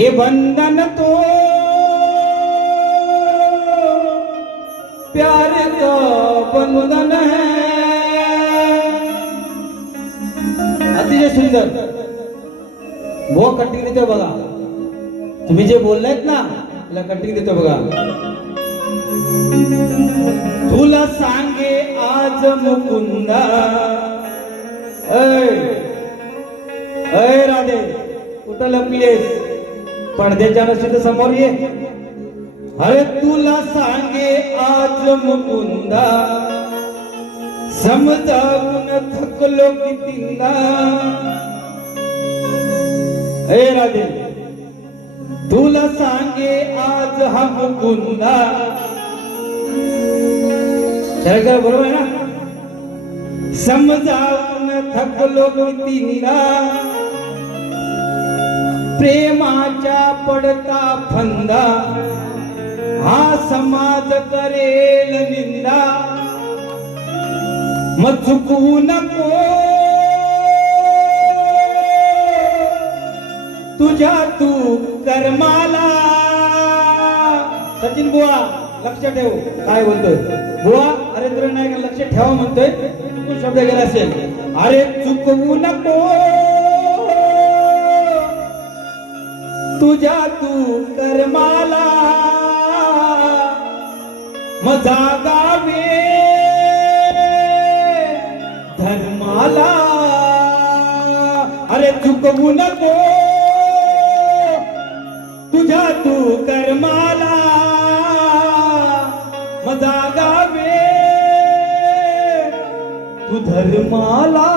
हे बंधन तो प्यार का बंधन है। अतिशय सुंदर। भो कटिंग देतो बघा। तुम्ही जे बोललायत ना त्याला कटिंग देतो बघा। तुला सांगे आज मुकुंदा। ऐ ऐ राधे कुठं लपलीस पडद्याच्या नसेल तर समोर ये. अरे तुला सांगे आज मुकुंदा समजावून थकलो कितींदा. हे राधे तुला सांगे आज हा मुकुंदा. शरकर बरोबर आहे ना? समजावून थकलो कितींदा. प्रेमाच्या पडता फंदा हा समाज करेल निंदा. मग चुकवू नको. तुझ्या तू कर्माला. सचिन बुवा लक्ष ठेव. काय बोलतोय? बुवा अरेंद्र नायक लक्ष ठेवा म्हणतोय. तू शब्द गेला असेल. अरे चुकवू नको. तुझ्या तू कर्माला मजा गावे. धर्माला. अरे चुकवू नको. तुझ्या तू कर्माला मजा गावे. तू धर्माला.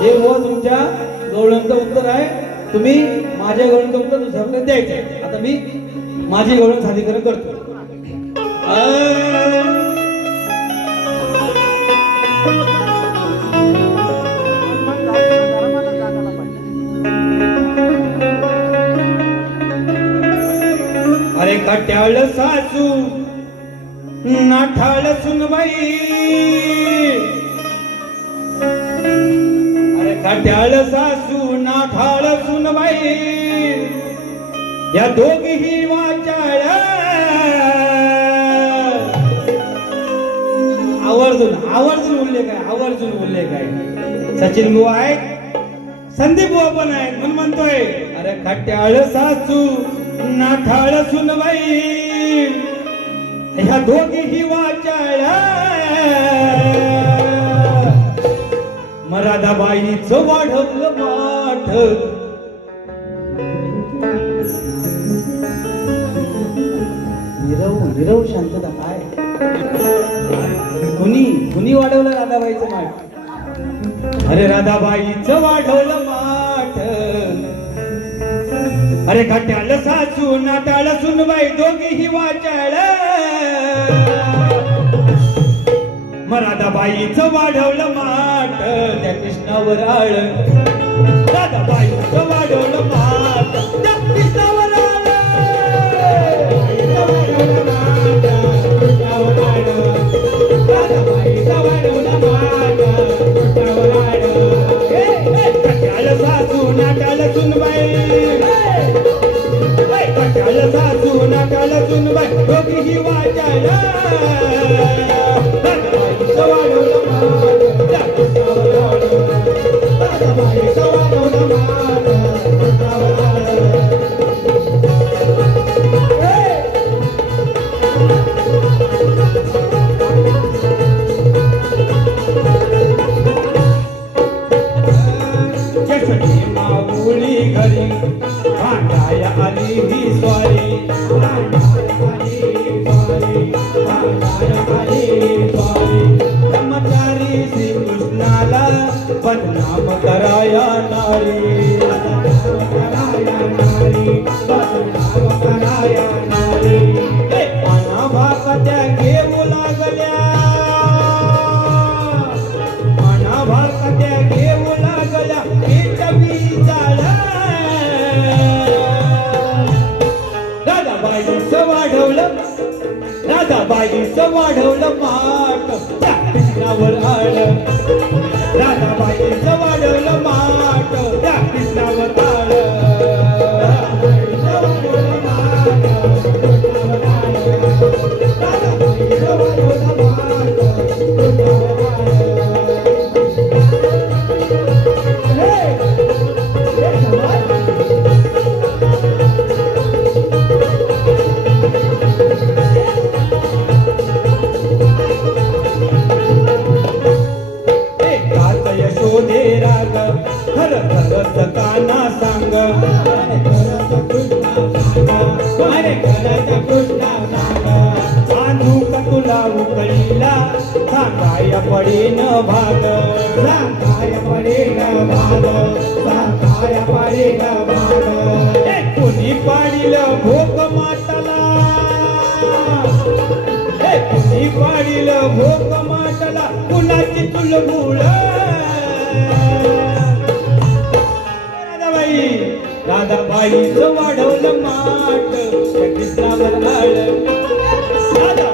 हे हो तुमच्या गवळणचं उत्तर आहे तुम्ही माझ्या गवळणचं उत्तर दुसऱ्याकडे द्यायचं आहे. आता मी माझी गवळण साधीकरण करतो अरे कट्याळ सासू नाठाळ सुनबाई खट्याळ कट्याळ सासू नाठाळ सुनबाई. या दोघीही वाचाळ. आवर्जून आवर्जून बोलले काय? आवर्जून बोलले काय? सचिन बुवा आहेत संदीप बुवा पण आहेत म्हणून म्हणतोय. अरे खट्याळ सासू नाठाळ सुनबाई. ह्या दोघीही वाचाळ. मराठाबाईचं वाढवलं माठ. निरव निरव शांतता काय? कुणी कुणी वाढवलं राधाबाईचं माठ? अरे राधाबाईचं वाढवलं माठ. अरे खट्याळ सासू नाटाळ सुनबाई दोघीही वाचाळ मराठाबाईचं वाढवलं माठ त्या कृष्णावर आळ राधाबाईचं वाढवलं माट श्रीकृष्णाला बदनाम कराया नारी. बदनाम कराया नारी बदनाम कराया नारी घेऊ लागल्या. मना भारताच्या घेऊ लागल्या वाढवलं. वाढवलं. खरस काना सांग. अरे खरस कृष्णा सांग. अनुक तुला उकळीला सांगाय पडेन भाग. सांगाय भाग. सांगाय पडेन भाग. कुणी पाडिलं भोक माटला? कुणी पाडिलं भोक माटला? कुणाची तुलगुळ राधाबाई वाढवलं माट त्या कृष्णावर आळ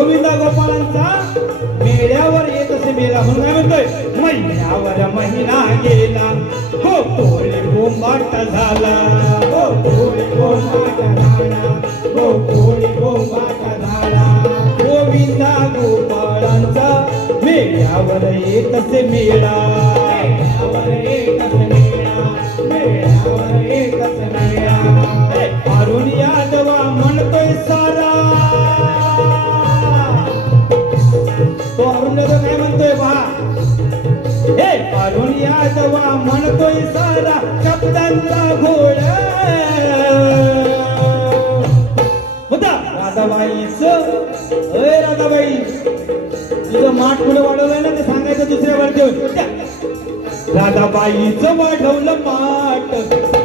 गोविंदा गोपाळांचा मेळ्यावर येत असे मेला म्हणून काय म्हणतोय महिन्यावर महिना गेला हो कोळी गोंबाट झाला हो कोळी गोंबाट झाला हो कोळी गोंबाट झाला. गोविंदा गोपाळांचा मेळ्यावर येत असे मेळा म्हणतोय सारा शब्दांचा घोळ होता राधाबाईच अय राधाबाई तुझं माठ पुढे वाढवलंय ना ते सांगायचं दुसऱ्या वर राधाबाईच राधाबाईचं वाढवलं माठ.